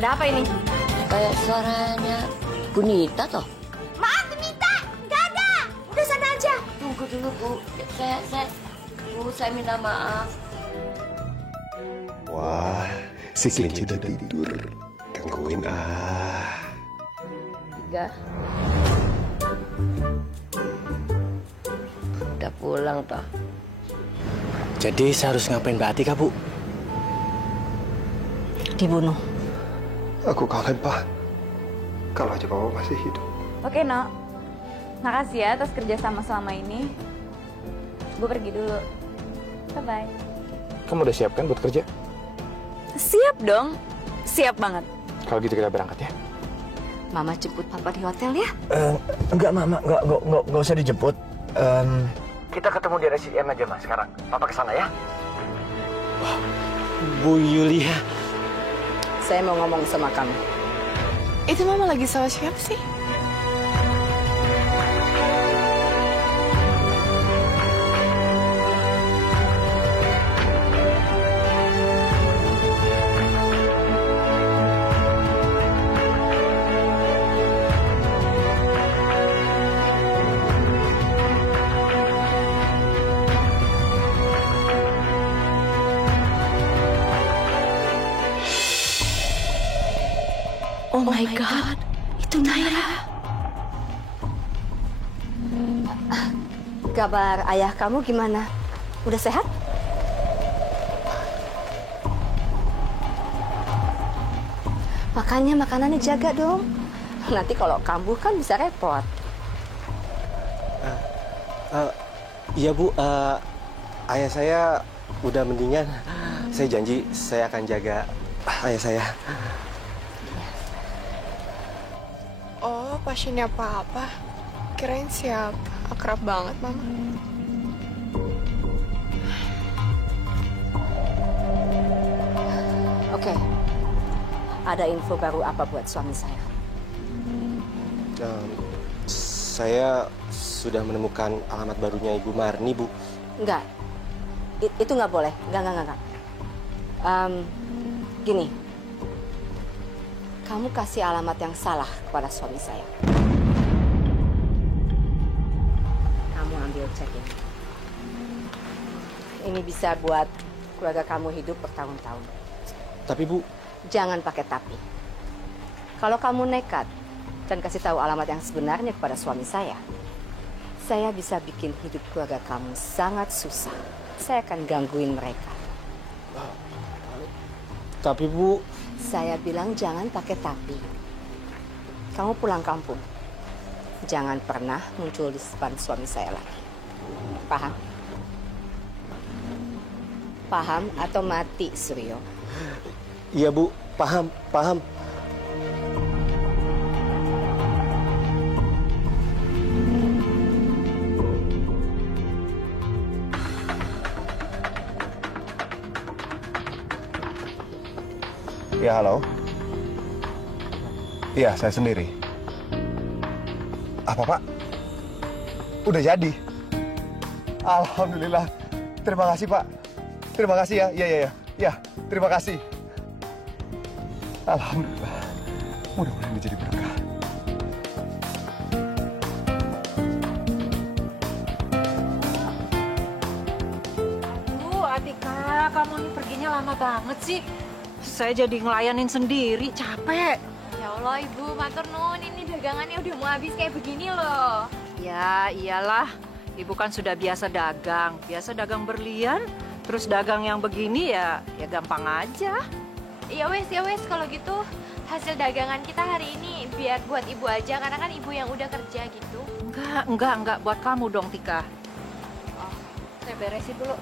Ada apa ini? Kayak suaranya Bunita toh. Maaf, Bunita. Nggak ada. Udah sana aja. Tunggu dulu, Bu. Saya minta maaf. Wah, si kelinci udah tidur. Gangguin Tiga. Udah pulang toh. Jadi saya harus ngapain Mbak Atika, Bu? Dibunuh. Aku kangen, Pak. Kalau aja Papa masih hidup. Oke, No. Makasih ya atas kerjasama selama ini. Gue pergi dulu. Bye-bye. Kamu udah siap kan buat kerja? Siap dong. Siap banget. Kalau gitu kita berangkat ya. Mama jemput Papa di hotel ya? Enggak, Mama. Enggak usah dijemput. Kita ketemu di RSCM aja, Mas, sekarang. Papa kesana ya. Wah, Bu Yulia. Saya mau ngomong sama kamu. Itu Mama lagi sama siapa sih? Oh my God, itu Naira. Kabar ayah kamu gimana? Udah sehat? Makanya makanannya jaga dong. Nanti kalau kambuh kan bisa repot. Iya, Bu. Ayah saya udah mendingan. Saya janji saya akan jaga ayah saya. Oh, pasiennya Papa. Kirain siapa? Akrab banget, Mama. Oke. Ada info baru apa buat suami saya? Saya sudah menemukan alamat barunya Ibu Marni, Bu. Enggak. Itu nggak boleh. Enggak. Gini. Kamu kasih alamat yang salah kepada suami saya. Kamu ambil cek ini. Ini bisa buat keluarga kamu hidup bertahun-tahun. Tapi, Bu... Jangan pakai tapi. Kalau kamu nekat dan kasih tahu alamat yang sebenarnya kepada suami saya bisa bikin hidup keluarga kamu sangat susah. Saya akan gangguin mereka. Tapi, Bu... Saya bilang jangan pakai tapi. Kamu pulang kampung. Jangan pernah muncul di depan suami saya lagi. Paham? Paham atau mati, Suryo? Iya, Bu. Paham. Ya, halo. Iya, saya sendiri. Apa, Pak? Udah jadi? Alhamdulillah. Terima kasih, Pak. Terima kasih ya. Iya. Terima kasih. Alhamdulillah. Mudah-mudahan ini jadi berkah. Atika, kamu ini perginya lama banget sih. Saya jadi ngelayanin sendiri, capek. Ya Allah, Ibu, matur nuwun, ini dagangannya udah mau habis kayak begini loh. Ya, iyalah. Ibu kan sudah biasa dagang berlian. Terus dagang yang begini ya gampang aja. Ya wes, kalau gitu hasil dagangan kita hari ini biar buat Ibu aja, karena kan Ibu yang udah kerja gitu. Enggak, buat kamu dong, Tika. Oh, saya beresin dulu.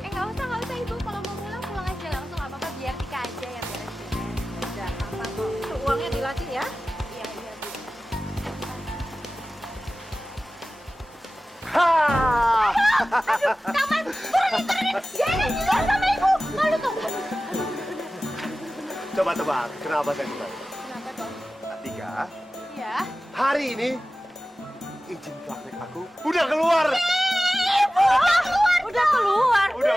Nggak usah Ibu, kalau mau pulang aja langsung, nggak apa-apa, biar Tika aja yang beresin. Udah, apa kok. Itu uangnya dilatih ya. Iya, Bu. Aduh, Kamal, turunin. Jangan bilang sama Ibu. Malu tuh. Coba tebak, kenapa saya kembali? Kenapa toh? Atika, Iya. hari ini izin praktek aku udah keluar. Ibu, udah keluar. Udah.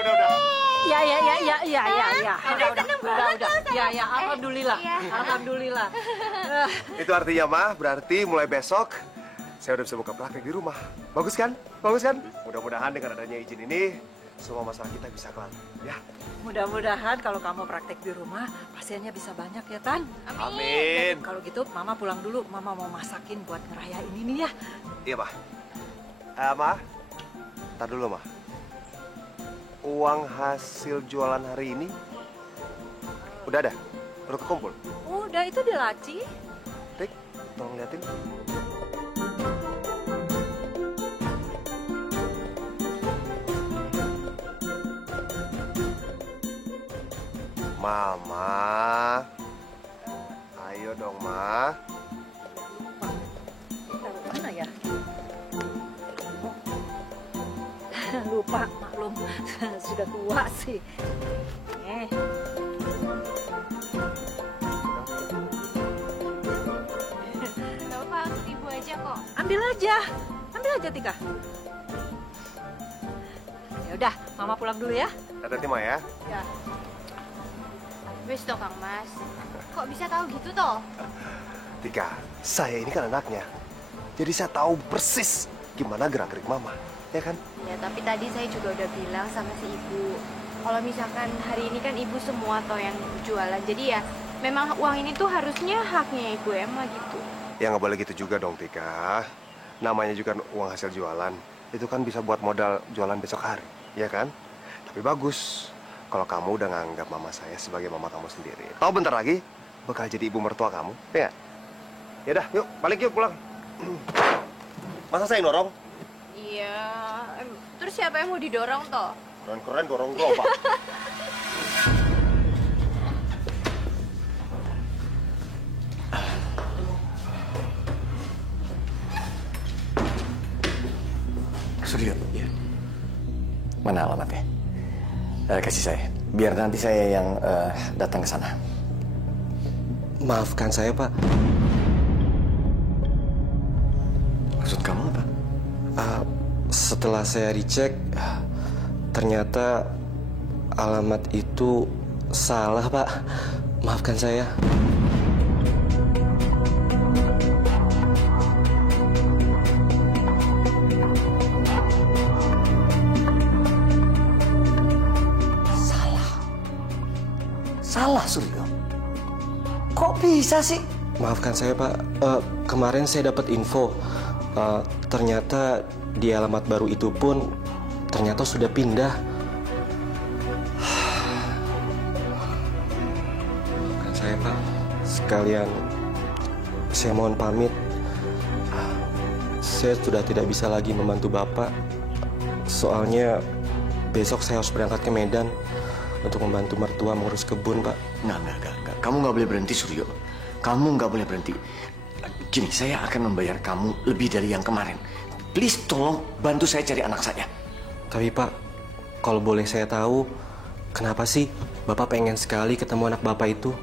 Ya. Udah. Ya, alhamdulillah. Alhamdulillah. Itu artinya, Mah, berarti mulai besok saya udah bisa buka praktek di rumah. Bagus kan? Mudah-mudahan dengan adanya izin ini, semua masalah kita bisa kelar, ya. Mudah-mudahan kalau kamu praktek di rumah, pasiennya bisa banyak ya, Tan. Amin. Kalau gitu, Mama pulang dulu. Mama mau masakin buat ngerayain ini ya. Iya, Mah. Mah, tar dulu, Mah. Uang hasil jualan hari ini udah ada? Udah kekumpul? Udah, itu di laci. Rik, tolong liatin. Mama, ayo dong, Ma. Taruh mana ya? Lupa, maklum. Sudah tua sih. Gak apa, untuk ibu aja kok. Ambil aja, Tika. Ya udah, Mama pulang dulu ya. Hati-hati, Ma, ya. Ya. Wes toh Kang Mas. Kok bisa tahu gitu toh? Tika, saya ini kan anaknya. Jadi saya tahu persis gimana gerak-gerik Mama, ya kan? Ya tapi tadi saya juga udah bilang sama si ibu, kalau misalkan hari ini kan ibu semua toh yang jualan. Jadi ya memang uang ini tuh harusnya haknya Ibu Emma gitu. Ya nggak boleh gitu juga dong, Tika. Namanya juga uang hasil jualan. Itu kan bisa buat modal jualan besok hari, ya kan? Tapi bagus kalau kamu udah nganggap mama saya sebagai mama kamu sendiri. Tahu bentar lagi bakal jadi ibu mertua kamu, ya nggak? Yaudah, yuk balik yuk pulang. Masa saya dorong? Iya, terus siapa yang mau didorong toh? Keren dorong gerobak. Suryo, ya. Mana alamatnya? Kasih saya, biar nanti saya yang datang ke sana. Maafkan saya, Pak. Maksud kamu apa? Setelah saya dicek, ternyata alamat itu salah, Pak. Maafkan saya. Salah, Suryo. Kok bisa sih? Maafkan saya, Pak. Kemarin saya dapat info. Ternyata di alamat baru itu pun ternyata sudah pindah. Maafkan saya, Pak. Sekalian saya mohon pamit. Saya sudah tidak bisa lagi membantu Bapak. Soalnya besok saya harus berangkat ke Medan untuk membantu mertua mengurus kebun, Pak. Enggak. Kamu nggak boleh berhenti, Suryo. Kamu nggak boleh berhenti. Gini, saya akan membayar kamu lebih dari yang kemarin. Please, tolong bantu saya cari anak saya. Tapi, Pak, kalau boleh saya tahu, kenapa sih Bapak pengen sekali ketemu anak Bapak itu?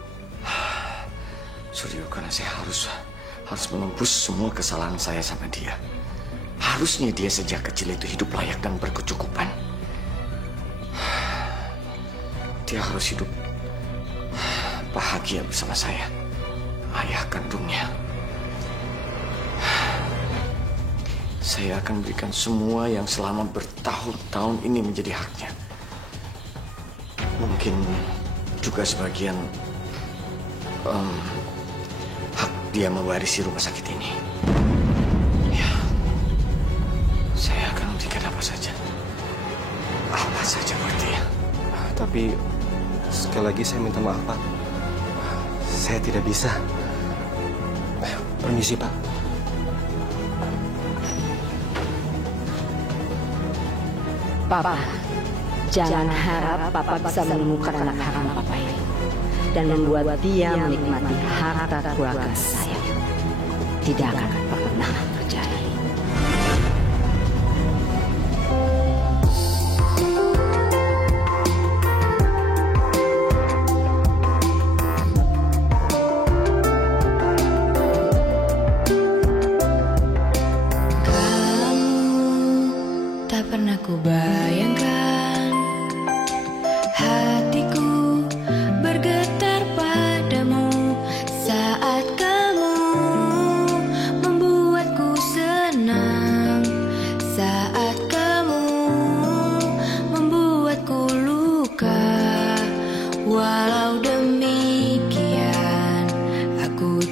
Suryo, karena saya harus menembus semua kesalahan saya sama dia. Harusnya dia sejak kecil itu hidup layak dan berkecukupan. Dia harus hidup bahagia bersama saya, ayah kandungnya. Saya akan berikan semua yang selama bertahun-tahun ini menjadi haknya. Mungkin juga sebagian hak dia mewarisi rumah sakit ini. Ya, saya akan memberikan apa saja buat dia. Tapi sekali lagi saya minta maaf, Pak. Saya tidak bisa. Permisi, Pak. Papa, jangan harap Papa bisa menemukan anak haram Papa ini dan membuat dia menikmati harta keluarga saya. Tidak akan pernah terjadi. Tak pernah ku bayangkan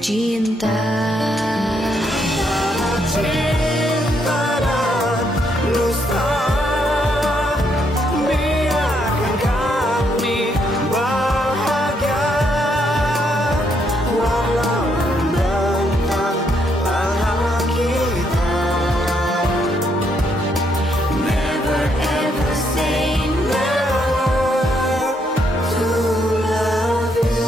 cinta. Cinta dan dusta, biarkan kami bahagia walau membentang tangan kita. Never ever say Never to love you.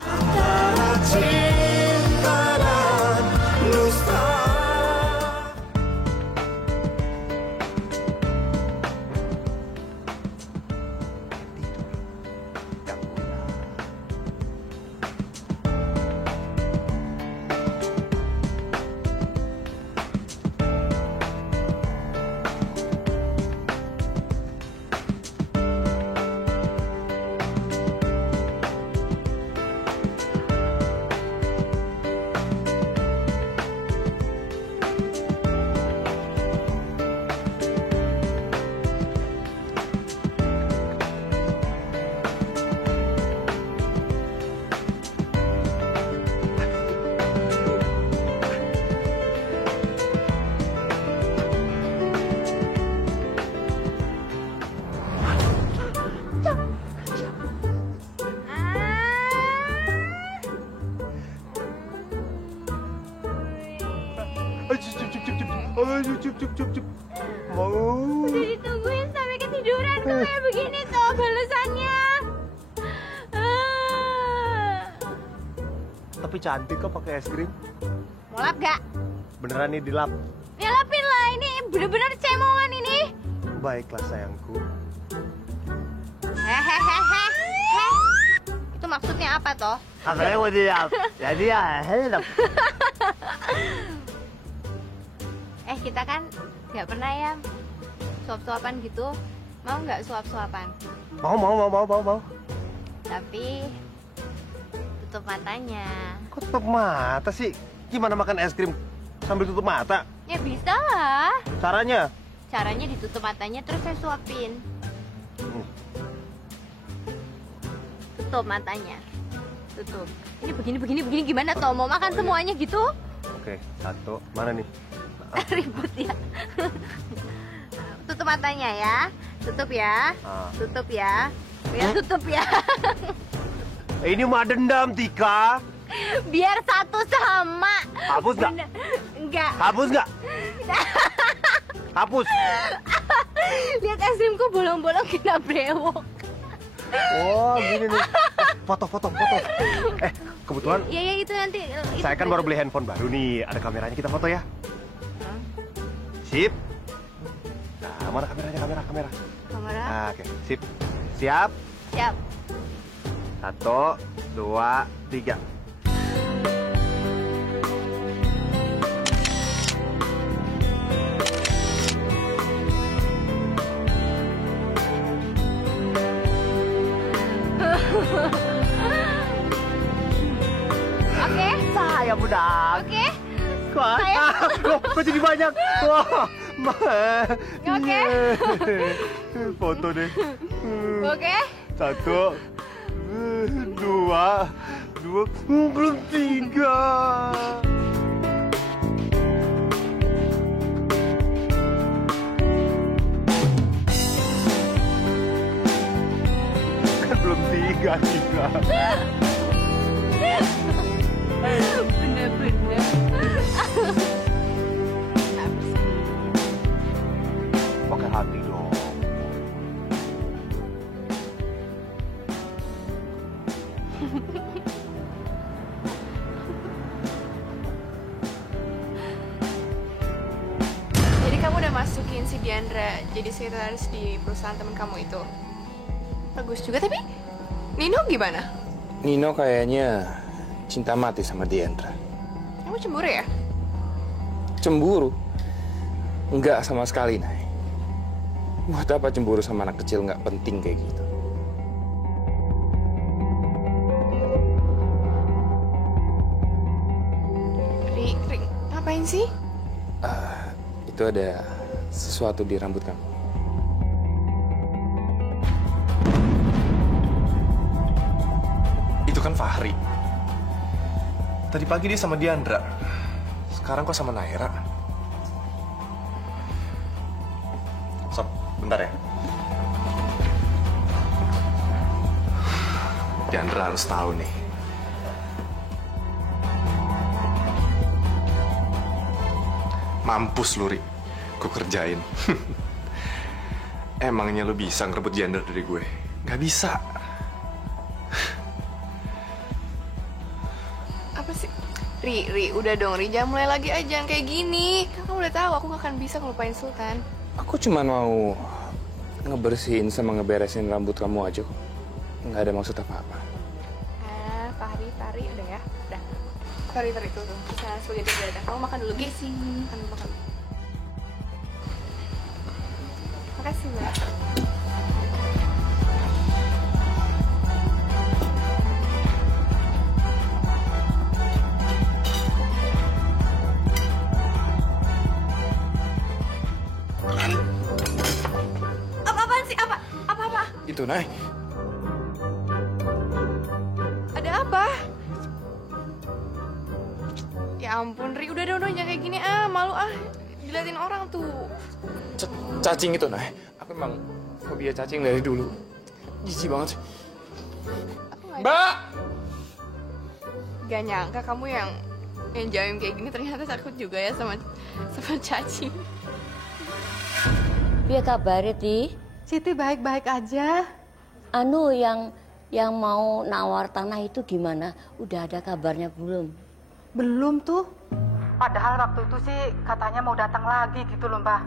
Antara cinta dan dusta. Cup. Mau. Udah ditungguin sampai ketiduran tuh kayak begini tuh balasannya. Tapi cantik kok pakai es krim. Mau lap gak? Beneran nih dilap. Ya lapin lah, ini bener-bener cemongan ini. Baiklah sayangku. Hehehehe. Itu maksudnya apa toh? Apa yang mau dilap? Jadi ya, help. Kita kan nggak pernah ya suap-suapan gitu. Mau nggak suap-suapan? Mau. Tapi tutup matanya. Kok tutup mata sih? Gimana makan es krim sambil tutup mata? Ya bisa lah. Caranya? Caranya ditutup matanya terus saya suapin. Tutup matanya. Tutup. Ini begini gimana toh? Mau makan semuanya gitu? Oke, satu. Mana nih? Ribut ya. Tutup matanya ya. Tutup ya. Tutup ya. Ya tutup ya. Ini mah dendam, Tika. Biar satu sama. Hapus nggak? Enggak. Hapus nggak? Hapus. Lihat es krimku bolong-bolong kena brewok. Oh, gini nih. Foto. Kebetulan Iya itu nanti. saya kan baru beli handphone baru nih. Ada kameranya, kita foto ya. Sip. Nah, mana kameranya? Kamera. Nah, oke, sip. Siap? Siap. 1, 2, 3. Oke. Saya budak. Oke. Kok jadi banyak? Wah, Oke. Foto deh. Oke. 1, 2, belum 3. Kan belum 3. Bener-bener. Pakai hati dong. Jadi kamu udah masukin si Diandra jadi sekretaris di perusahaan temen kamu itu? Bagus juga, tapi Nino gimana? Nino kayaknya cinta mati sama Diandra. Kamu cemburu ya? Cemburu? Enggak sama sekali, Nay. Buat apa cemburu sama anak kecil nggak penting kayak gitu? ngapain sih? Itu ada sesuatu di rambut kamu. Itu kan Fahri. Tadi pagi dia sama Diandra. Sekarang kok sama Naira? Sob, bentar ya. Diandra harus tahu nih. Mampus lu, Ri. Gue kerjain. Emangnya lu bisa ngerebut Diandra dari gue? Gak bisa. Apa sih? Ri, udah dong, Ri. Jangan mulai lagi aja kayak gini. Kamu udah tahu aku gak akan bisa ngelupain Sultan. Aku cuma mau ngebersihin sama ngeberesin rambut kamu aja kok. Nggak ada maksud apa-apa. Fahri, udah ya? Udah. Fahri, tuh. Bisa spaghetti udah ada. Kamu makan dulu, Gi. Makan. Makasih, Mbak. Apa-apaan sih? Apa-apa? Itu, Nay. Ada apa? Ya ampun, Ri. Udah dong, jangan kayak gini. Malu diliatin orang tuh. Cacing itu, Nay. Aku emang fobia cacing dari dulu. Jijik banget. Mbak! Gak nyangka kamu yang jaim kayak gini ternyata takut juga ya sama cacing. Piye kabare, Ti? Siti baik-baik aja. Anu yang mau nawar tanah itu gimana? Udah ada kabarnya belum? Belum tuh. Padahal waktu itu sih katanya mau datang lagi gitu loh, Mbak.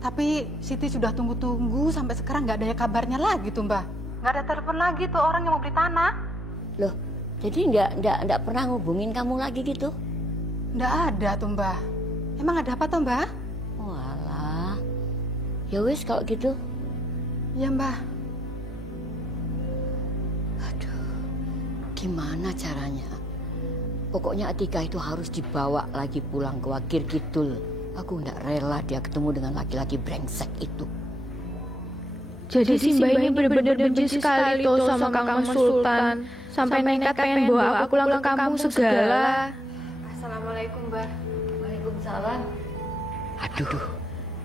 Tapi Siti sudah tunggu-tunggu sampai sekarang nggak ada kabarnya lagi tuh, Mbak. Nggak ada telepon lagi tuh orang yang mau beli tanah. Loh, jadi nggak pernah ngubungin kamu lagi gitu? Nggak ada tuh, Mbak. Emang ada apa tuh, Mbak? Walah. Ya wis kalau gitu. Ya, Mbak. Aduh, gimana caranya? Pokoknya Atika itu harus dibawa lagi pulang ke Wakir Kidul. Aku nggak rela dia ketemu dengan laki-laki brengsek itu. Jadi si Mbak ini benar-benar benci sekali tuh sama Kang Sultan. Sampai nekat pengen bawa aku pulang ke kampung segala. Assalamualaikum, Mbak. Waalaikumsalam. Aduh,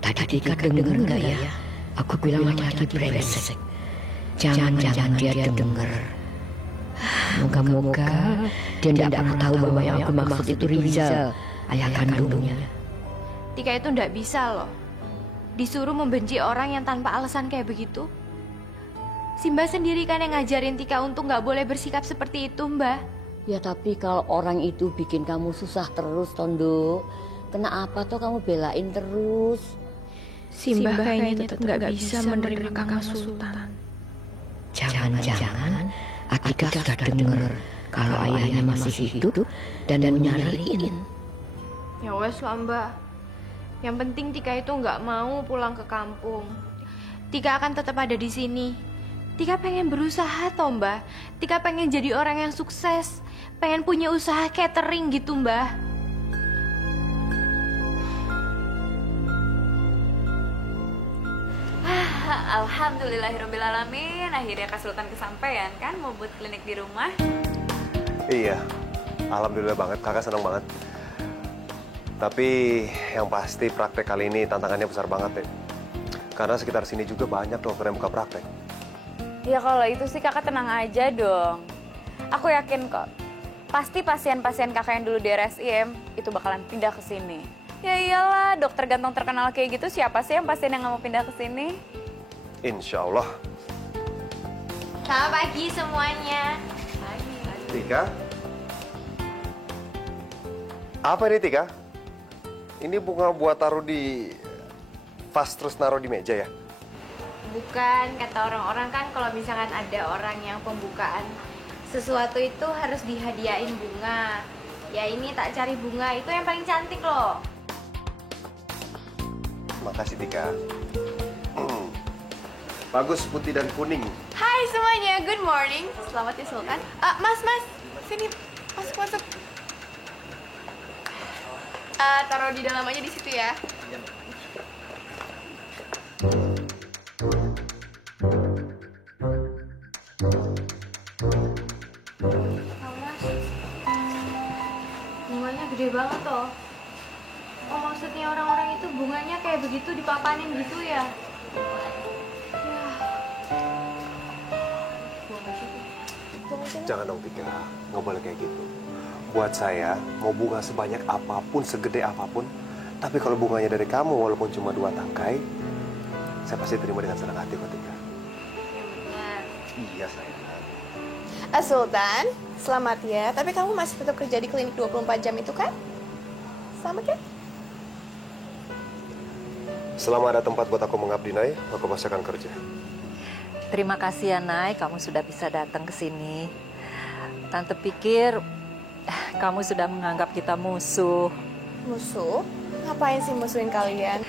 tadi Tika denger nggak ya? Aku bilang laki-laki brengsek. Jangan-jangan dia denger. Moga-moga dia tidak pernah tahu bahwa yang aku maksud itu Rizal, ayah kandungnya. Tika itu nggak bisa loh disuruh membenci orang yang tanpa alasan kayak begitu. Si Mbak sendiri kan yang ngajarin Tika untuk nggak boleh bersikap seperti itu, Mbak. Ya tapi kalau orang itu bikin kamu susah terus, Tondo, kenapa toh kamu belain terus? Si Mbak kayaknya tetap nggak bisa menerima Kang Sultan. Jangan-jangan Atika sudah dengar kalau ayahnya masih hidup dan nyariin. Ya wes lah, Mbak. Yang penting Tika itu nggak mau pulang ke kampung. Tika akan tetap ada di sini. Tika pengen berusaha toh, Mbak. Tika pengen jadi orang yang sukses. Pengen punya usaha catering gitu, Mbak. Alhamdulillahirrahmanirrahim. Akhirnya Kak Sultan kesampaian kan mau buat klinik di rumah. Iya, alhamdulillah banget. Kakak senang banget. Tapi yang pasti praktek kali ini tantangannya besar banget, deh. Karena sekitar sini juga banyak dokter yang buka praktek. Ya kalau itu sih kakak tenang aja dong. Aku yakin kok. Pasti pasien-pasien kakak yang dulu di RSIM itu bakalan pindah ke sini. Ya iyalah, dokter ganteng terkenal kayak gitu siapa sih yang pasien yang nggak mau pindah ke sini? Insya Allah. Selamat pagi semuanya. Tika? Apa ini, Tika? Ini bunga buat taruh di vas terus naruh di meja ya? Bukan, kata orang-orang kan kalau misalkan ada orang yang pembukaan sesuatu itu harus dihadiahin bunga. Ya ini tak cari bunga, itu yang paling cantik loh. Makasih, Tika. Bagus, putih dan kuning. Hai semuanya, good morning. Selamat ya Sultan. Mas, sini masuk. Taruh di dalam aja di situ ya. Bunganya gede banget toh. Oh, maksudnya orang-orang itu bunganya kayak begitu dipapanin gitu ya? Ya. Jangan dong Tika, nggak boleh kayak gitu. Buat saya, mau bunga sebanyak apapun, segede apapun, tapi kalau bunganya dari kamu walaupun cuma 2 tangkai, saya pasti terima dengan senang hati kok Tika. Iya sayang. Sultan, selamat ya. Tapi kamu masih tetap kerja di klinik 24 jam itu kan? Selamat ya? Selama ada tempat buat aku mengabdi, Nay, aku pasti akan kerja. Terima kasih ya, Nay, kamu sudah bisa datang ke sini. Tante pikir kamu sudah menganggap kita musuh. Musuh? Ngapain sih musuhin kalian?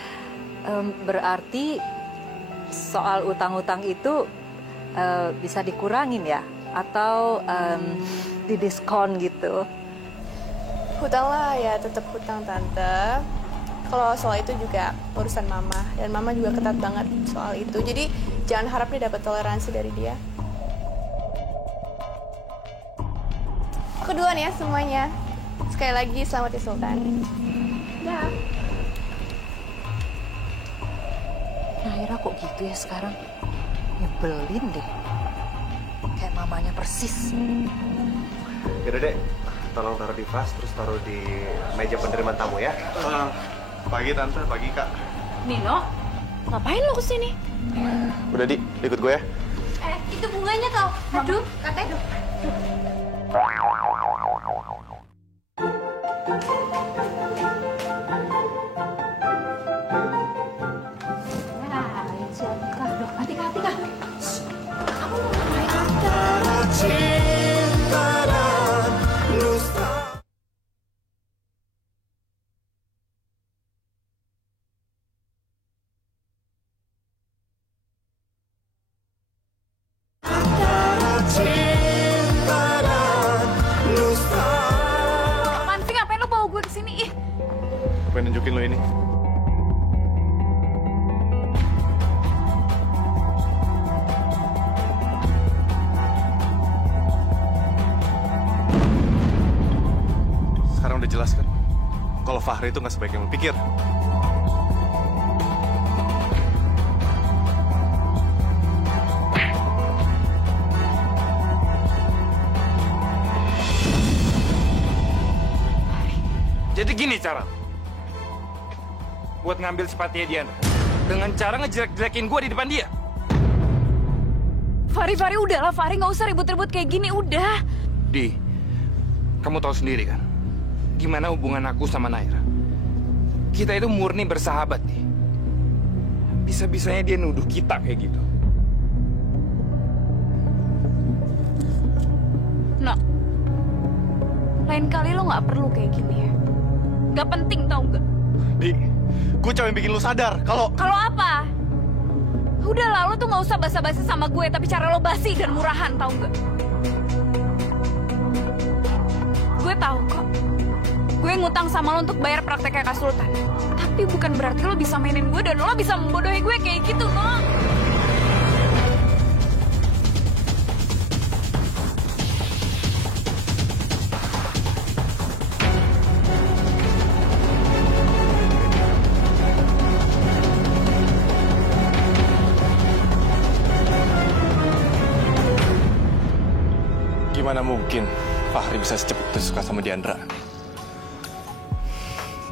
Berarti soal utang-utang itu bisa dikurangin ya? Atau didiskon gitu? Hutang lah ya, tetap hutang Tante. Kalau soal itu juga urusan Mama. Dan Mama juga ketat banget soal itu. Jadi jangan harap dia dapat toleransi dari dia. Aku duluan ya semuanya. Sekali lagi selamat ya Sultan. Dah. Naira kok gitu ya sekarang? Nyebelin deh. Kayak mamanya persis. Yaudah dek, tolong taruh di vas, terus taruh di meja penerimaan tamu ya. Pagi Tante, pagi Kak. Nino, ngapain lo kesini? Udah Di, ikut gue ya. Itu bunganya tau. Aduh, katanya dong. Hati-hati Kak. Kamu mau ngapain? Antara cinta dan dusta. Antara cinta dan dusta. Apaan sih? Ngapain lo bawa gue kesini? Ih, Pengen nunjukin lo ini. Sekarang udah jelas kan? Kalau Fahri itu nggak sebaik yang lo pikir. Jadi gini cara buat ngambil simpatinya Diana dengan cara ngejelek-jelekin gue di depan dia. Fahri, udahlah Fahri, nggak usah ribut-ribut kayak gini, udah. Di, kamu tahu sendiri kan gimana hubungan aku sama Naira. Kita itu murni bersahabat nih. Bisa-bisanya dia nuduh kita kayak gitu. No, lain kali lo nggak perlu kayak gini ya. Gak penting tau gak? Di, gue cuma bikin lu sadar kalau... Kalau apa? Udah lah, lo tuh gak usah basa-basi sama gue, tapi cara lo basi dan murahan tau gak? Gue tahu kok. Gue ngutang sama lo untuk bayar prakteknya Kak Sultan. Tapi bukan berarti lo bisa mainin gue dan lo bisa membodohi gue kayak gitu, no? Gimana mungkin Fahri bisa secepat itu suka sama Diandra?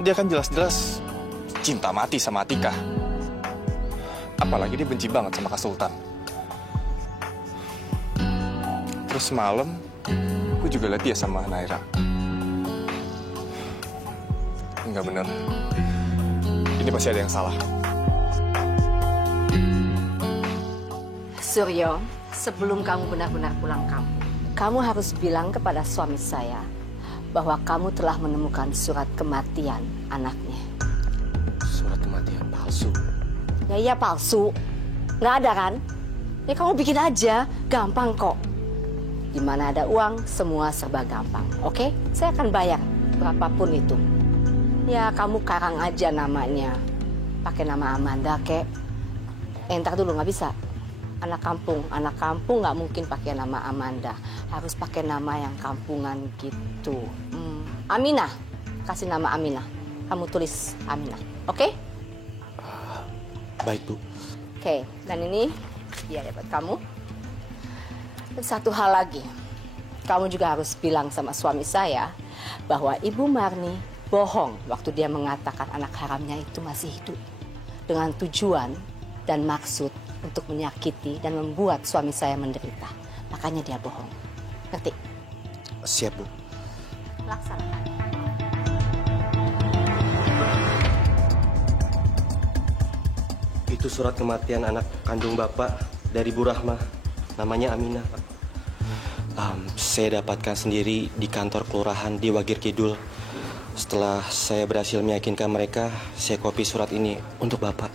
Dia kan jelas-jelas cinta mati sama Atika. Apalagi dia benci banget sama Kak Sultan. Terus semalam, gue juga lihat dia sama Naira. Enggak bener. Ini pasti ada yang salah. Suryo, sebelum kamu benar-benar pulang kampung, kamu harus bilang kepada suami saya bahwa kamu telah menemukan surat kematian anaknya. Surat kematian palsu? Ya iya palsu. Nggak ada kan? Ya kamu bikin aja, gampang kok. Di mana ada uang, semua serba gampang. Oke? Saya akan bayar berapapun itu. Ya kamu karang aja namanya. Pakai nama Amanda kek. Entar dulu nggak bisa. Anak kampung nggak mungkin pakai nama Amanda. Harus pakai nama yang kampungan gitu. Aminah, kasih nama Aminah. Kamu tulis Aminah, oke? Baik, Bu. Oke, dan ini biar dapat kamu. Dan satu hal lagi, kamu juga harus bilang sama suami saya bahwa Ibu Marni bohong waktu dia mengatakan anak haramnya itu masih hidup. Dengan tujuan dan maksud untuk menyakiti dan membuat suami saya menderita. Makanya dia bohong. Ngerti? Siap, Bu. Laksanakan. Itu surat kematian anak kandung Bapak dari Bu Rahma. Namanya Aminah, Pak. Saya dapatkan sendiri di kantor kelurahan di Wagir Kidul. Setelah saya berhasil meyakinkan mereka, saya copy surat ini untuk Bapak.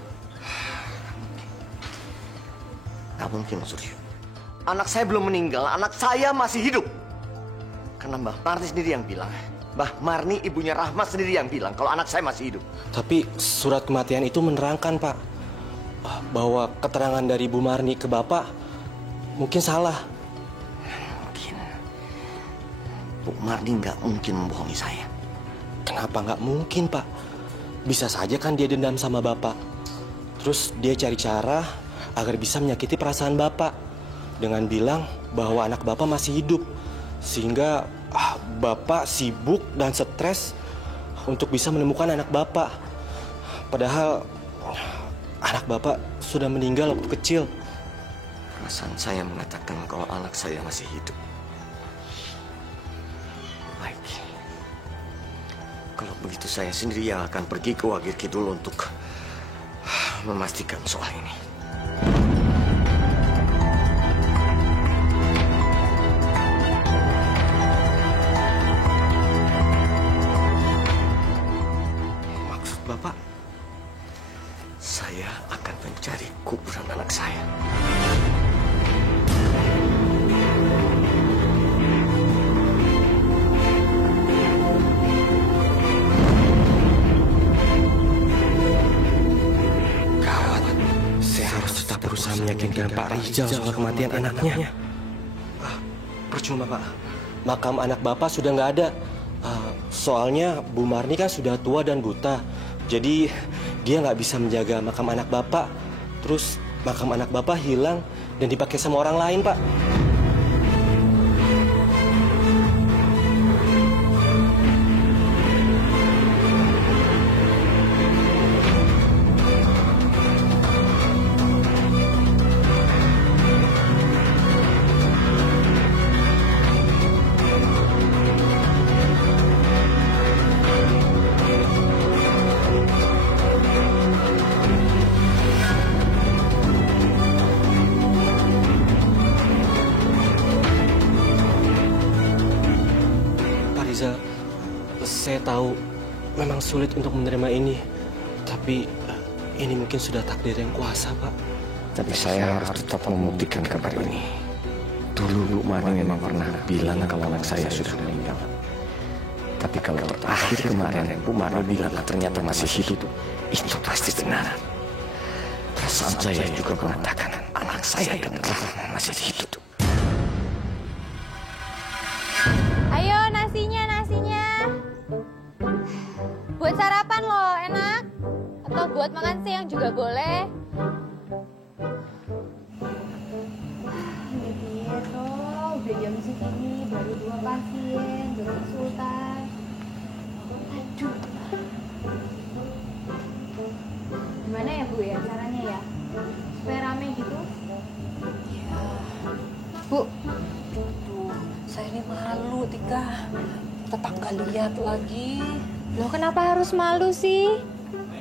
Gak mungkin, Mas Suryo. Anak saya belum meninggal, anak saya masih hidup. Karena Mbah Marni sendiri yang bilang. Mbah Marni, ibunya Rahmat sendiri yang bilang kalau anak saya masih hidup. Tapi surat kematian itu menerangkan, Pak, bahwa keterangan dari Bu Marni ke Bapak mungkin salah. Mungkin. Bu Marni nggak mungkin membohongi saya. Kenapa nggak mungkin, Pak? Bisa saja kan dia dendam sama Bapak. Terus dia cari cara agar bisa menyakiti perasaan Bapak dengan bilang bahwa anak Bapak masih hidup. Sehingga Bapak sibuk dan stres untuk bisa menemukan anak Bapak. Padahal anak Bapak sudah meninggal waktu kecil. Perasaan saya mengatakan kalau anak saya masih hidup. Baik. Kalau begitu saya sendiri yang akan pergi ke Wagir Kidul untuk memastikan soal ini. Maksud Bapak, saya akan mencari kuburan anak saya. Berusaha meyakinkan Pak Rizal soal kematian anaknya. Percuma, Pak. Makam anak Bapak sudah nggak ada. Soalnya Bu Marni kan sudah tua dan buta. Jadi dia nggak bisa menjaga makam anak Bapak. Terus makam anak Bapak hilang dan dipakai sama orang lain, Pak. Saya tahu memang sulit untuk menerima ini, tapi ini mungkin sudah takdir yang kuasa, Pak. Tapi saya harus tetap membuktikan kabar ini. Dulu Bu Marni memang pernah bilang kalau anak saya sudah meninggal. Tapi kalau terakhir kemarin Bu Marni bilang ternyata masih hidup, itu pasti benar. Perasaan saya juga mengatakan anak saya dan Rahma masih hidup. Ayo nasinya. Buat sarapan loh, enak. Atau buat makan siang juga boleh. Udah jam segini, baru 2 pasien, Dokter Sultan. Aduh. Gimana ya Bu ya caranya ya? Supaya rame gitu? Ya. Bu, saya ini malu, Tika. Tetangga lihat lagi. Loh kenapa harus malu sih?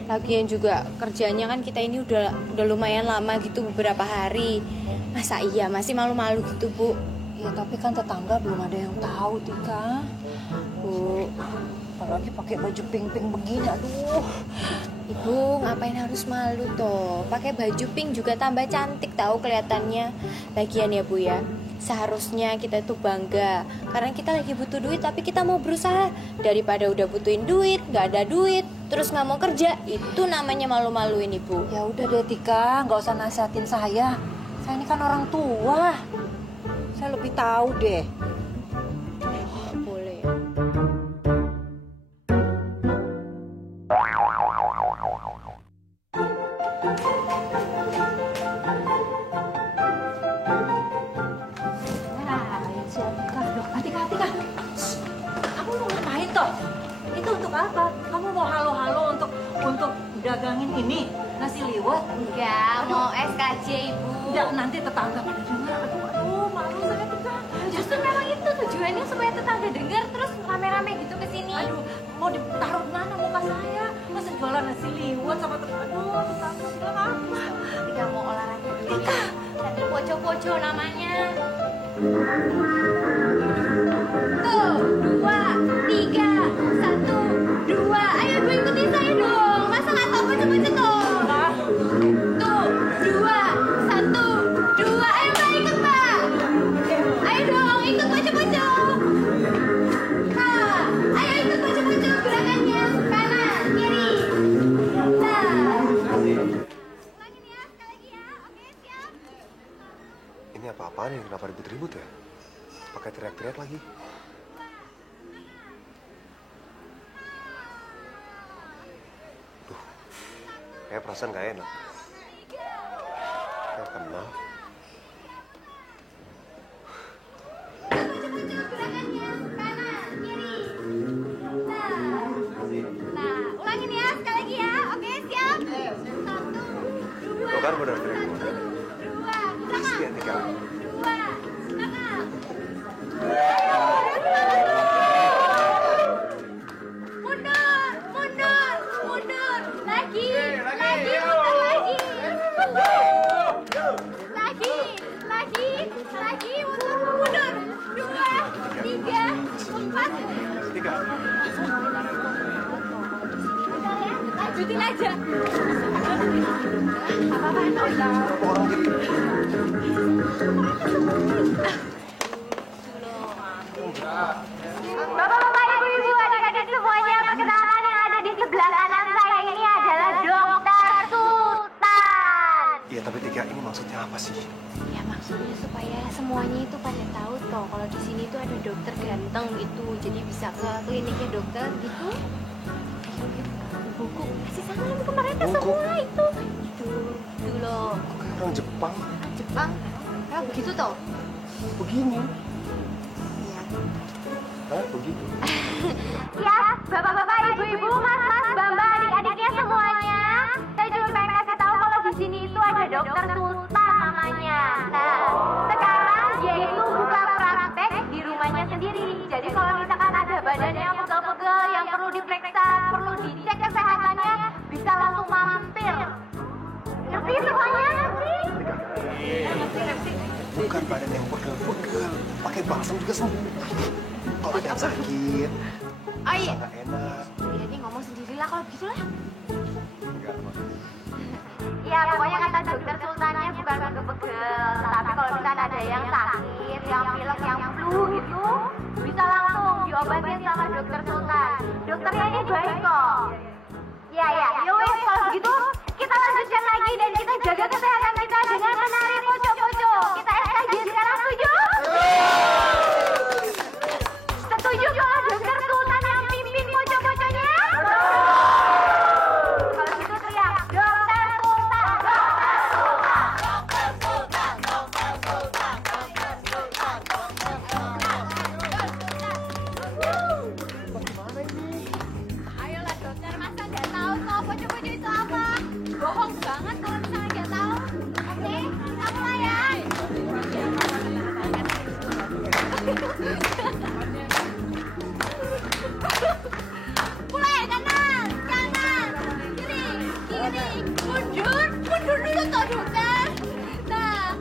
Lagian juga kerjanya kan kita ini udah lumayan lama gitu, beberapa hari. Masa iya masih malu-malu gitu, Bu? Ya tapi kan tetangga belum ada yang tahu, Tika. Bu, apalagi pakai baju pink-pink begini, aduh. Ibu ngapain harus malu toh? Pakai baju pink juga tambah cantik tahu kelihatannya. Lagian ya Bu ya, Seharusnya kita itu bangga karena kita lagi butuh duit tapi kita mau berusaha. Daripada udah butuhin duit, nggak ada duit, terus nggak mau kerja, itu namanya malu-maluin Ibu. Ya udah deh Tika, nggak usah nasihatin saya. Saya ini kan orang tua. Saya lebih tahu deh. Boleh. Kamu mau ngapain toh? Itu untuk apa? Kamu mau halo-halo untuk dagangin ini nasi liwet? Enggak, mau SKJ Ibu. Enggak, nanti tetangga pada dengar. Aduh, malu saya Tika. Justru memang itu tujuannya supaya tetangga dengar terus rame-rame gitu ke sini. Aduh, mau ditaruh mana muka saya? Masa jualan nasi liwet sama tetangga? Aduh, tetangga bilang apa? Tika mau olahraga dulu. Satu poco-poco namanya. Tuh, 2, 3, 1, 2. Ayo Ibu ikutin saya dong. Masa nggak tahu poco-poco tuh? Tuh, 2, 1, 2. Ayo Mbak ikut Mbak. Ayo dong ikut poco-poco. Nah, ayo ikut poco-poco gerakannya. Kanan, kiri. Nah. Ulangin ya, sekali lagi ya. Oke, siap. Ini apa-apaan nih? Kenapa ribut-ribut ya? Pakai teriak-teriak lagi. Duh, kayak perasaan gak enak. Kayak kenal. Nah, ulangin ya, sekali lagi ya. Oke, siap. 1, 2. Tuh kan bener teriak. 2, Kasih ya, Tika. 2, belakang. Mundur, mundur, mundur. Lagi, mundur lagi. Lagi, mundur. 2, 3, 4. Tika. Lanjutin aja. Orang jadi... Bapak-bapak, ibu-ibu, adik-adik semuanya, perkenalkan yang ada di sebelah kanan saya ini adalah Dokter Sultan. Iya, tapi Tika, ini maksudnya apa sih? Ya maksudnya supaya semuanya itu pada tahu toh kalau di sini tuh ada dokter ganteng gitu, jadi bisa ke kliniknya dokter gitu. Ayo buku kasih sama lu kemarin kan semua itu loh. Kayak orang Jepang. Jepang, kayak begitu toh? Begini. Hah, begitu? Ya, bapak-bapak, ibu-ibu, mas-mas, mbak-mbak, adik-adiknya semuanya. Saya cuma pengen kasih tahu kalau di sini itu ada Dokter Sultan namanya. Nah, sekarang dia itu buka praktek di rumahnya sendiri. Jadi kalau misalkan ada badannya yang pegel-pegel, yang perlu diperiksa, perlu dicek kesehatannya, bisa langsung mampir. Ngerti semuanya? Ngerti? Bukan badan yang pegel-pegel. Pakai balsam juga sembuh. Kalau ada yang sakit, Oh iya. nggak enak. Jadi ngomong sendirilah kalau begitu lah. Enggak, Mas. Ya, pokoknya kata Dokter Sultannya bukan pegel-pegel. Tapi kalau misalkan ada yang sakit, yang pilek, yang flu gitu, bisa langsung diobatin sama Dokter Sultan. Dokternya ini baik kok. Ya, yowes kalau begitu kita lanjutkan lagi dan kita jaga kesehatan kita dengan menari poco-poco. Kita SKJ sekarang, setuju? Setuju kalau Dokter Sultan yang pimpin poco-poconya? Kalau gitu teriak, Dokter Sultan, Dokter Sultan, Dokter Sultan, Dokter Sultan, Dokter Sultan, Dokter Sultan. Ayolah dokter, masa nggak tahu kok poco-poco itu apa? Bohong banget kalau misalnya nggak tahu. Oke, kita mulai ya. Mulai kanan, kiri, mundur dulu toh dokter. Nah,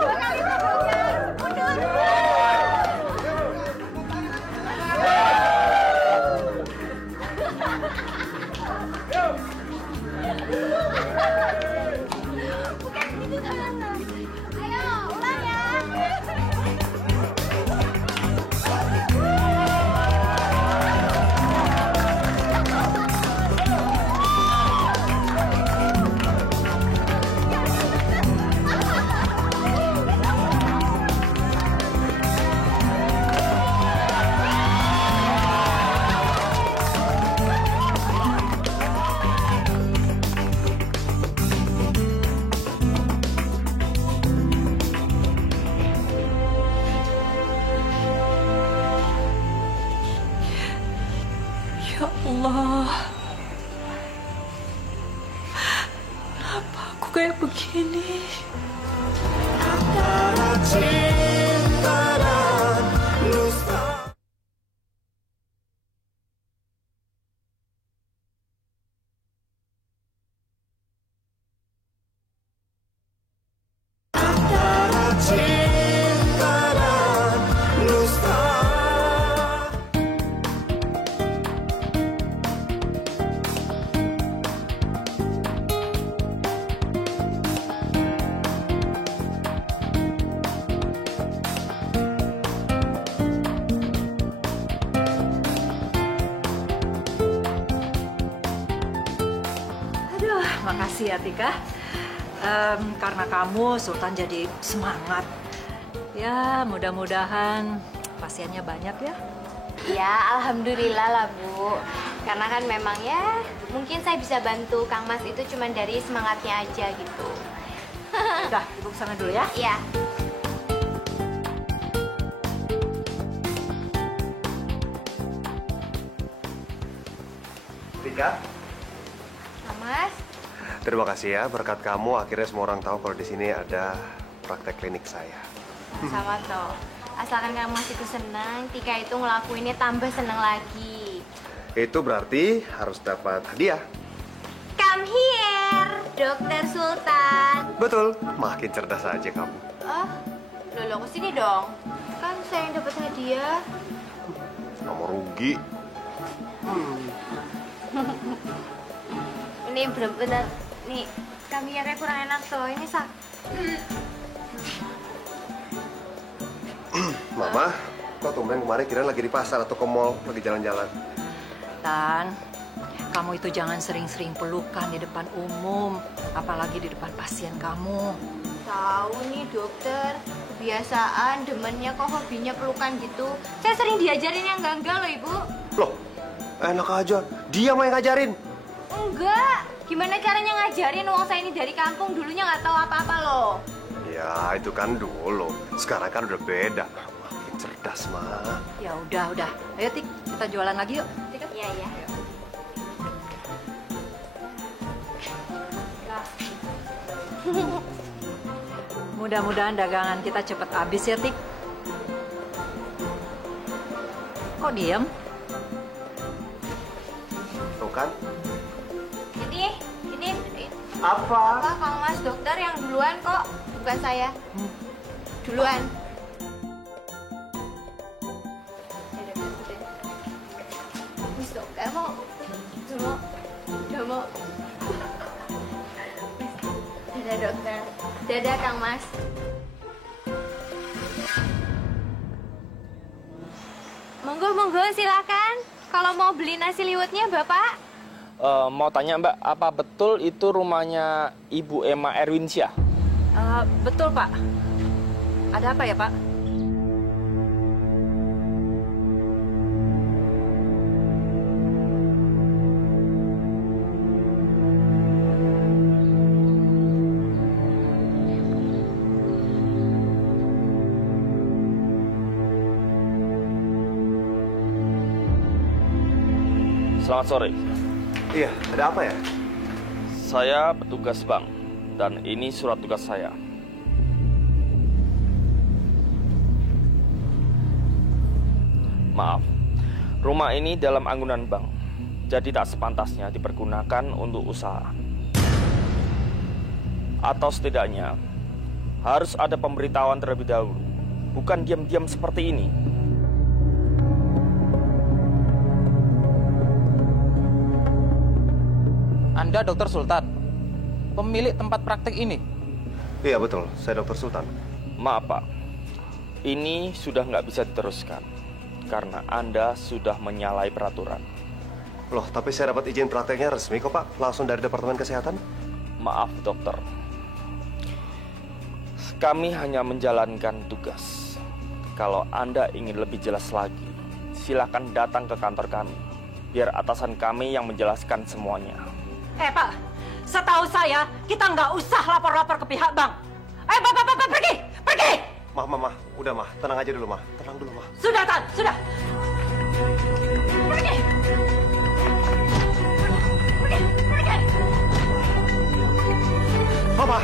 dua kali toh dokter, mundur. Ya Allah, kenapa aku kayak begini? Antara cinta dan dusta. Antara cinta dan dusta. Aduh, makasih ya Tika. Karena kamu, Sultan jadi semangat. Ya, mudah-mudahan pasiennya banyak ya. Ya, alhamdulillah lah Bu. Karena kan memang ya, mungkin saya bisa bantu Kang Mas itu cuma dari semangatnya aja gitu. Udah, Ibu kesana dulu ya. Iya. Tika, Kang Mas, terima kasih ya. Berkat kamu akhirnya semua orang tahu kalau di sini ada praktek klinik saya. sama toh. Asalkan Kang Mas itu senang, Tika itu ngelakuinnya tambah senang lagi. Itu berarti harus dapat hadiah. Come here, Dokter Sultan. Betul, makin cerdas aja kamu. Oh, lo kesini dong. Kan saya yang dapat hadiah. Kamu rugi. Ini benar-benar nih kameranya kurang enak tuh. Ini Mama, kok tumben kemarin kira lagi di pasar atau ke mall, lagi jalan-jalan? Tan, kamu itu jangan sering-sering pelukan di depan umum, apalagi di depan pasien kamu. tahu nih dokter, kebiasaan demennya kok hobinya pelukan gitu. Saya sering diajarin yang enggak loh Ibu. Loh, enak aja. Dia mau yang ngajarin. Enggak, gimana caranya ngajarin uang saya ini dari kampung, dulunya nggak tahu apa-apa loh. Ya, itu kan dulu. Sekarang kan udah beda. Makin cerdas, mah. Ya udah. Ayo Tik, kita jualan lagi yuk. Iya, iya. Mudah-mudahan dagangan kita cepet habis ya Tik. Kok diem? Tuh kan? Ini Apa? Kang Mas dokter yang duluan kok, bukan saya. Duluan. Mas dokter mau. Dadah dokter. Dadah Kang Mas. Monggo silakan. Kalau mau beli nasi liwetnya Bapak. Mau tanya Mbak, apa betul itu rumahnya Ibu Emma Erwinsyah? Betul Pak. Ada apa ya Pak? Selamat sore. Iya, ada apa ya? Saya petugas bank, dan ini surat tugas saya. Maaf, rumah ini dalam anggunan bank, jadi tak sepantasnya dipergunakan untuk usaha. Atau setidaknya, harus ada pemberitahuan terlebih dahulu, bukan diam-diam seperti ini. Anda Dokter Sultan, pemilik tempat praktek ini. Iya betul, saya Dokter Sultan. Maaf Pak, ini sudah nggak bisa diteruskan karena Anda sudah menyalahi peraturan. Loh, tapi saya dapat izin prakteknya resmi kok Pak, langsung dari Departemen Kesehatan. Maaf dokter, kami hanya menjalankan tugas. Kalau Anda ingin lebih jelas lagi, silakan datang ke kantor kami, biar atasan kami yang menjelaskan semuanya. Pak, setahu saya kita nggak usah lapor-lapor ke pihak bank. Bapak, pergi, pergi. Mah, udah Mah, tenang aja dulu Mah, tenang dulu Mah. Sudah Tan, sudah. Pergi. Pergi. Mama.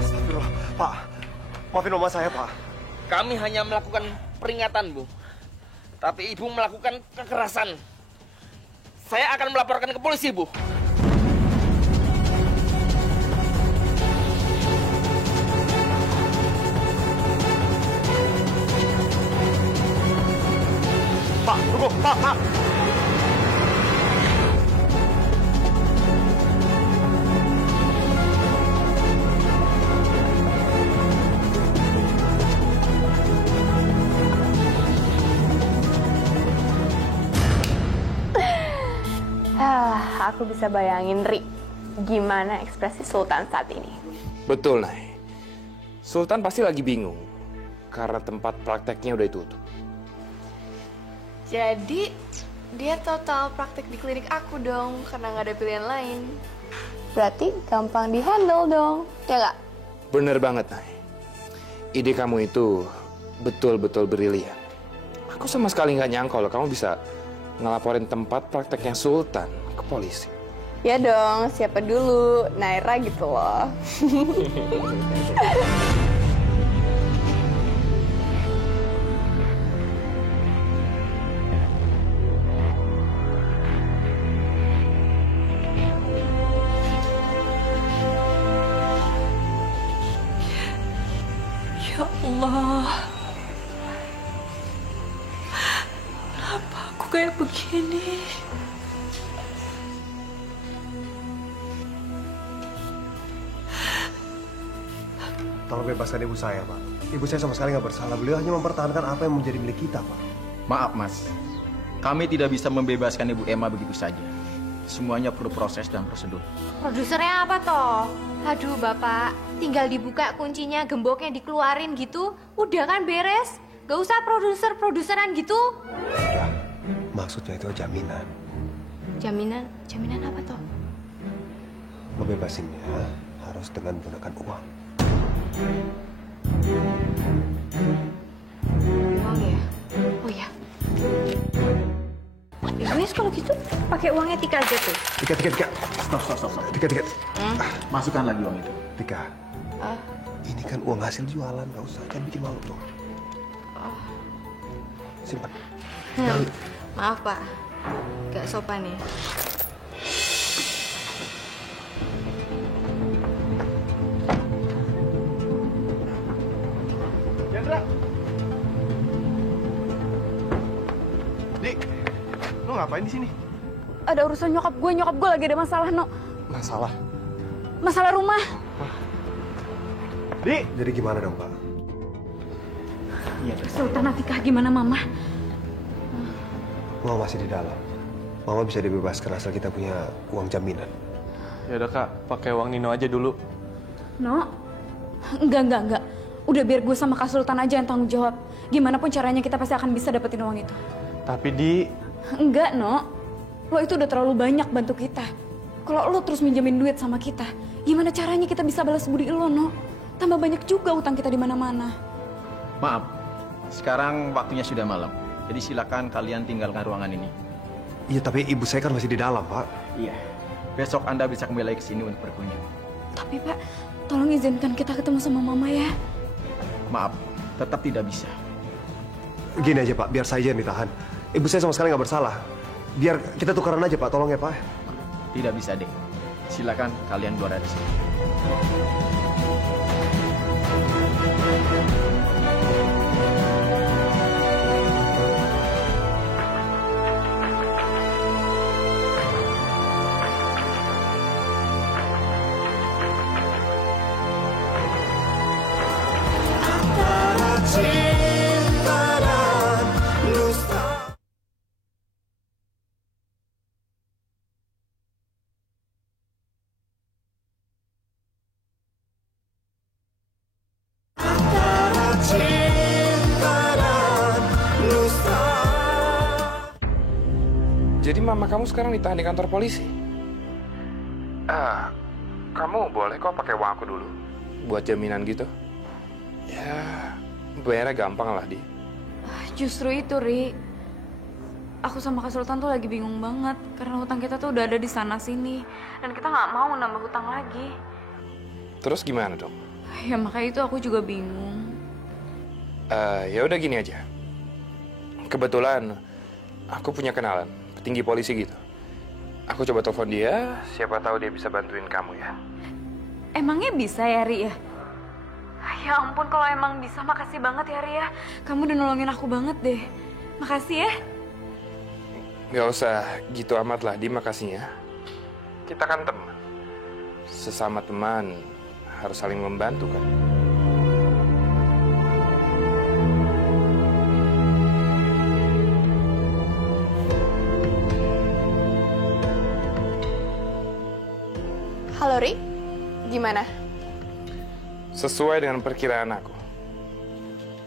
Astagfirullah, Pak. Maafin mama saya, Pak. Kami hanya melakukan peringatan, Bu. Tapi Ibu melakukan kekerasan. Saya akan melaporkan ke polisi, Bu. Pak, tunggu, Pak. Aku bisa bayangin, Ri, gimana ekspresi Sultan saat ini. Betul, Nay. Sultan pasti lagi bingung karena tempat prakteknya udah ditutup. Jadi, dia total praktek di klinik aku dong, karena nggak ada pilihan lain. Berarti gampang di-handle dong, ya nggak? Bener banget, Nay. Ide kamu itu betul-betul brilian. Aku sama sekali nggak nyangka kalau kamu bisa ngelaporin tempat prakteknya Sultan ke polisi. Ya dong, siapa dulu? Naira gitu loh. Ya Allah, kenapa aku kayak begini? Tolong bebaskan ibu saya, Pak. Ibu saya sama sekali nggak bersalah. Beliau hanya mempertahankan apa yang menjadi milik kita, Pak. Maaf, Mas. Kami tidak bisa membebaskan Ibu Emma begitu saja. Semuanya perlu proses dan prosedur. Produsernya apa toh? Aduh Bapak, tinggal dibuka kuncinya, gemboknya dikeluarin gitu, udah kan beres? Gak usah produseran gitu. Ya, maksudnya itu jaminan. Jaminan? Jaminan apa toh? Membebasinnya harus dengan menggunakan uang. Uang ya? Oh ya. Ya wes kalau gitu pakai uangnya Tika aja tuh. Tika. Stop. Tika. Masukkan lagi uang itu. Tika. Ini kan uang hasil jualan, nggak usah. Jangan bikin malu dong. Simpan. Maaf Pak, gak sopan ya. Jendra. Dik, lo ngapain di sini? Ada urusan nyokap gue lagi ada masalah, No. Masalah? Masalah rumah. Dik, jadi gimana dong, Pak? Iya, Sultan Atikah gimana, Mama? Mama masih di dalam. Mama bisa dibebaskan asal kita punya uang jaminan. Ya udah Kak, pakai uang Nino aja dulu. No? Enggak. Udah biar gue sama Kak Sultan aja yang tanggung jawab. Gimana pun caranya kita pasti akan bisa dapetin uang itu. Tapi Di... Enggak, No. Lo itu udah terlalu banyak bantu kita. Kalau lo terus minjemin duit sama kita, gimana caranya kita bisa balas budi lo, No? Tambah banyak juga utang kita di mana-mana. Maaf, sekarang waktunya sudah malam. Jadi silakan kalian tinggalkan ruangan ini. Iya, tapi ibu saya kan masih di dalam, Pak. Iya. Besok Anda bisa kembali ke sini untuk berkunjung. Tapi Pak, tolong izinkan kita ketemu sama Mama ya. Maaf, tetap tidak bisa. Gini aja, Pak. Biar saya yang ditahan. Ibu saya sama sekali nggak bersalah. Biar kita tukaran aja, Pak. Tolong ya, Pak. Tidak bisa, Dek. Silakan kalian keluar dari sini. mama kamu sekarang ditahan di kantor polisi. Kamu boleh kok pakai uang aku dulu buat jaminan gitu. Ya, bayarnya gampang lah, Di. Justru itu, Ri. Aku sama Kak Sultan tuh lagi bingung banget karena hutang kita tuh udah ada di sana sini dan kita nggak mau nambah hutang lagi. Terus gimana dong? Ya makanya itu aku juga bingung. Ya udah gini aja. Kebetulan aku punya kenalan petinggi polisi gitu. Aku coba telepon dia, siapa tahu dia bisa bantuin kamu ya. Emangnya bisa ya, Ri ya? Ya ampun, kalau emang bisa makasih banget ya, Ri ya. Kamu udah nolongin aku banget deh. Makasih ya. Gak usah gitu amat lah, Di, makasihnya. Kita kan teman. Sesama teman harus saling membantu kan. Halo, Ri. Gimana? Sesuai dengan perkiraan aku.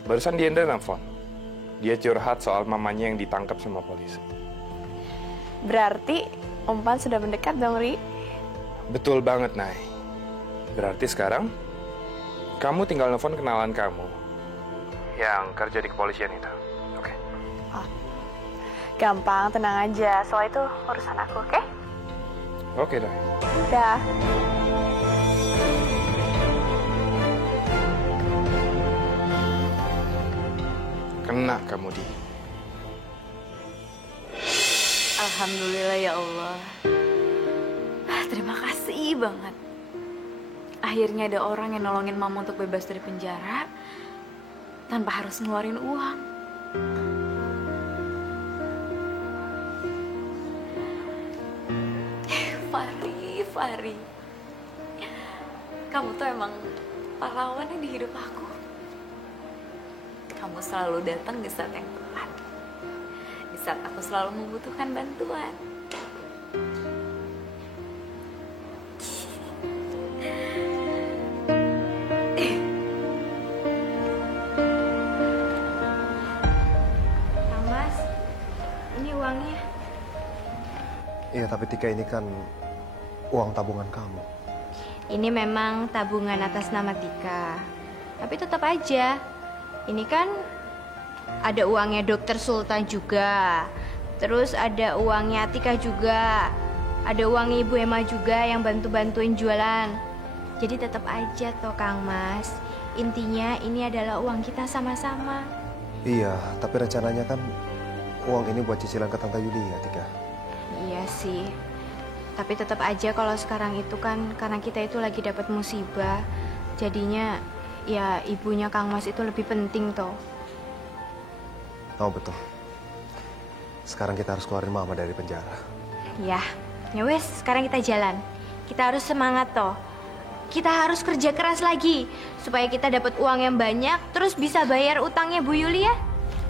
Barusan dia nelfon. Dia curhat soal mamanya yang ditangkap sama polisi. Berarti Om Pan sudah mendekat dong, Ri? Betul banget, Nay. Berarti sekarang kamu tinggal nelfon kenalan kamu yang kerja di kepolisian itu. Oke? Oh. Gampang, tenang aja. Soal itu urusan aku, oke? Oke, Nay. Dah. Kena kamu, Di. Alhamdulillah ya Allah. Terima kasih banget. Akhirnya ada orang yang nolongin Mama untuk bebas dari penjara tanpa harus ngeluarin uang. Fari. Kamu tuh emang pahlawan yang di hidup aku. Kamu selalu datang di saat yang tepat. Di saat aku selalu membutuhkan bantuan. Kang Mas, ini uangnya. Iya, tapi Tika, ini kan uang tabungan kamu. Ini memang tabungan atas nama Tika. Tapi tetap aja, ini kan ada uangnya Dokter Sultan juga. Terus ada uangnya Tika juga. Ada uangnya Ibu Emma juga yang bantu-bantuin jualan. Jadi tetap aja toh Kang Mas. Intinya ini adalah uang kita sama-sama. Iya, tapi rencananya kan uang ini buat cicilan ke Tante Yulia, Tika. Iya sih. Tapi tetap aja kalau sekarang itu kan karena kita itu lagi dapat musibah. Jadinya ya ibunya Kang Mas itu lebih penting toh. Oh betul. Sekarang kita harus keluarin Mama dari penjara. Ya wes, sekarang kita jalan. Kita harus semangat toh. Kita harus kerja keras lagi supaya kita dapat uang yang banyak terus bisa bayar utangnya Bu Yulia.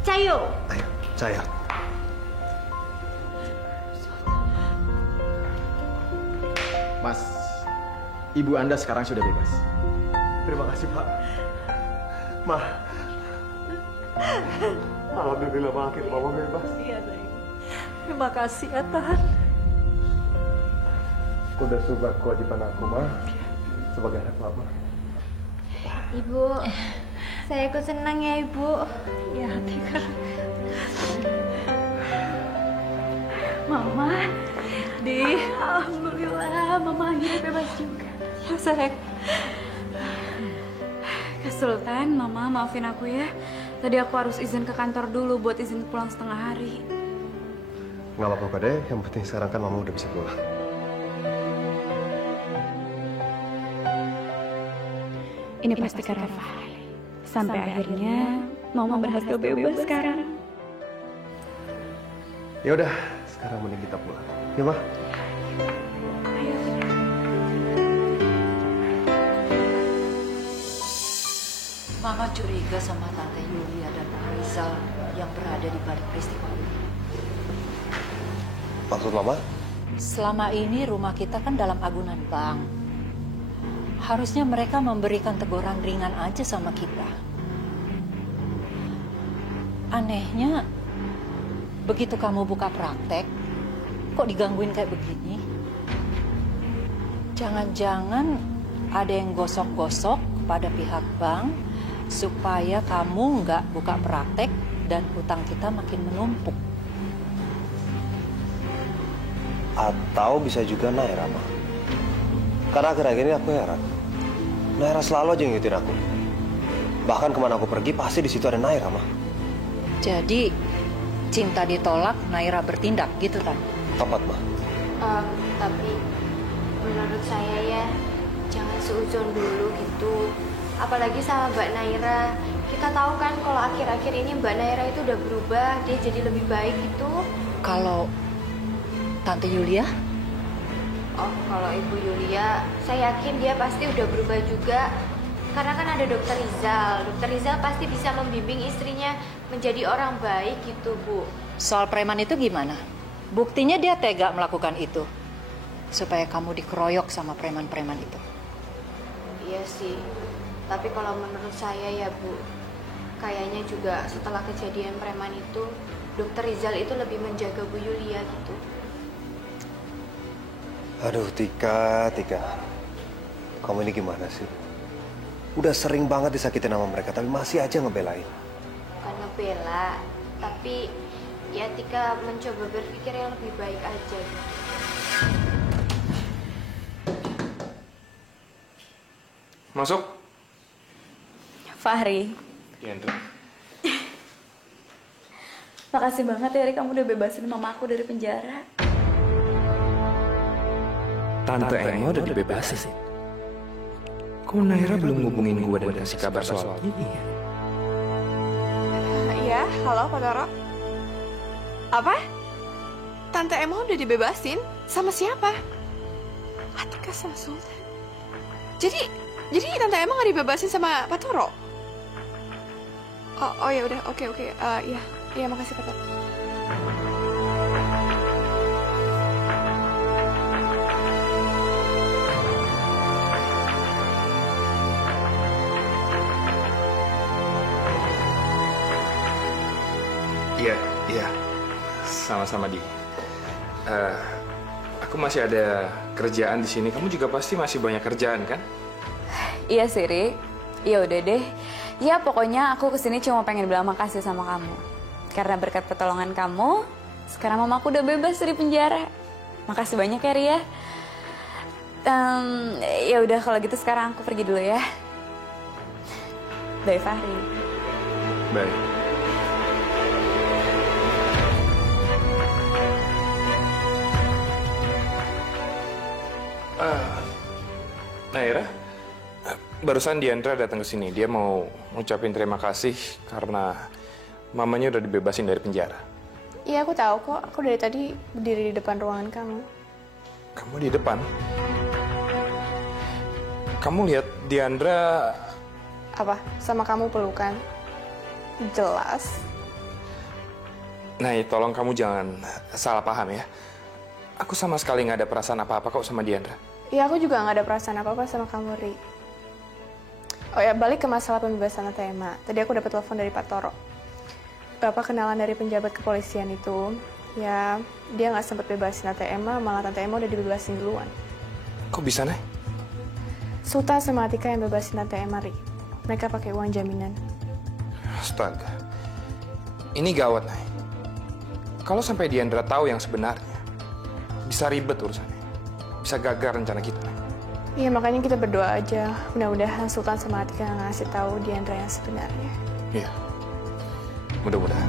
Cayo. Ayo, Caya. Mas, ibu Anda sekarang sudah bebas. Terima kasih, Pak. Ma. Alhamdulillah, Ma, akhirnya Mama bebas. Iya, baik. Terima kasih ya, Tan. Udah sudah kewajiban aku, Ma. Sebagai anak Mama. Ibu, saya ikut senang ya Ibu. Ya, Tika. Mama, Di, alhamdulillah Mama akhirnya bebas juga. Ya, sayang. Kak Sultan, Mama maafin aku ya. Tadi aku harus izin ke kantor dulu buat izin pulang setengah hari. Nggak apa-apa deh, yang penting sekarang kan Mama udah bisa pulang. Ini pasti karena Fahri. Sampai akhirnya Mama berhasil bebas sekarang. Ya udah, sekarang mending kita pulang. Ya, Ma? Mama curiga sama Tante Yulia dan Pak Rizal yang berada di balik peristiwa ini. Maksud Mama? Selama ini rumah kita kan dalam agunan bank. Harusnya mereka memberikan teguran ringan aja sama kita. Anehnya, begitu kamu buka praktek, Kok digangguin kayak begini? Jangan-jangan ada yang gosok-gosok kepada pihak bank supaya kamu nggak buka praktek dan hutang kita makin menumpuk. Atau bisa juga Naira, Ma. Karena akhir-akhir ini aku heran. Naira selalu aja ngikutin aku. Bahkan kemana aku pergi pasti di situ ada Naira, Ma. Jadi cinta ditolak, Naira bertindak gitu kan? Tepat, Ma. Tapi menurut saya ya jangan seuzon dulu gitu. Apalagi sama Mbak Naira. Kita tahu kan kalau akhir-akhir ini Mbak Naira itu udah berubah, dia jadi lebih baik gitu. Kalau Tante Yulia? Oh, kalau Ibu Yulia, saya yakin dia pasti udah berubah juga. Karena kan ada Dokter Rizal. Dokter Rizal pasti bisa membimbing istrinya menjadi orang baik gitu, Bu. Soal preman itu gimana? Buktinya dia tega melakukan itu. Supaya kamu dikeroyok sama preman-preman itu. Iya sih. Tapi kalau menurut saya ya, Bu, kayaknya juga setelah kejadian preman itu, Dokter Rizal itu lebih menjaga Bu Yulia gitu. Aduh, Tika. Kamu ini gimana sih? Udah sering banget disakitin sama mereka, tapi masih aja ngebelain. Bukan ngebela, tapi ya Tika mencoba berpikir yang lebih baik aja gitu. Masuk. Fahri. Iya, tuh. Makasih banget ya, Ri, kamu udah bebasin mama aku dari penjara. Tante Emma udah dibebasin. Kok Naira belum ngubungin gue dan kasih kabar soal ini ya? Iya, halo Pak Toro. Apa? Tante Emma udah dibebasin? Sama siapa? Atika sama Sultan. Jadi Tante Emma nggak dibebasin sama Pak Toro? Oh ya udah, oke. Iya makasih Pak Toro. Iya. Sama-sama, Di. Aku masih ada kerjaan di sini. Kamu juga pasti masih banyak kerjaan, kan? Iya sih, Ri. Ya udah deh. Ya pokoknya aku kesini cuma pengen bilang makasih sama kamu. Karena berkat pertolongan kamu, sekarang mamaku udah bebas dari penjara. Makasih banyak ya, Ri ya. Ya udah kalau gitu sekarang aku pergi dulu ya. Bye, Fahri. Bye. Naira, barusan Diandra datang ke sini. Dia mau ngucapin terima kasih karena mamanya udah dibebasin dari penjara. Iya aku tahu kok. Aku dari tadi berdiri di depan ruangan kamu. Kamu di depan? Kamu lihat Diandra? Apa? Sama kamu pelukan? Jelas. Nah, tolong kamu jangan salah paham ya. Aku sama sekali nggak ada perasaan apa-apa kok sama Diandra. Iya, aku juga nggak ada perasaan apa-apa sama kamu, Ri. Oh ya, balik ke masalah pembebasan Tante Emma. Tadi aku dapat telepon dari Pak Toro. Bapak kenalan dari penjabat kepolisian itu. Ya, dia nggak sempat bebasin Tante Emma, malah Tante Emma udah dibebasin duluan. Kok bisa, Nek? Sultan sama Atika yang bebasin Tante Emma, Ri. Mereka pakai uang jaminan. Astaga. Ini gawat, Nek. Kalau sampai Diandra tahu yang sebenarnya, bisa ribet urusannya. Bisa gagal rencana kita. Iya, makanya kita berdoa aja. Mudah-mudahan Sultan sama Atika ngasih tahu Diandra yang sebenarnya. Iya. Mudah-mudahan.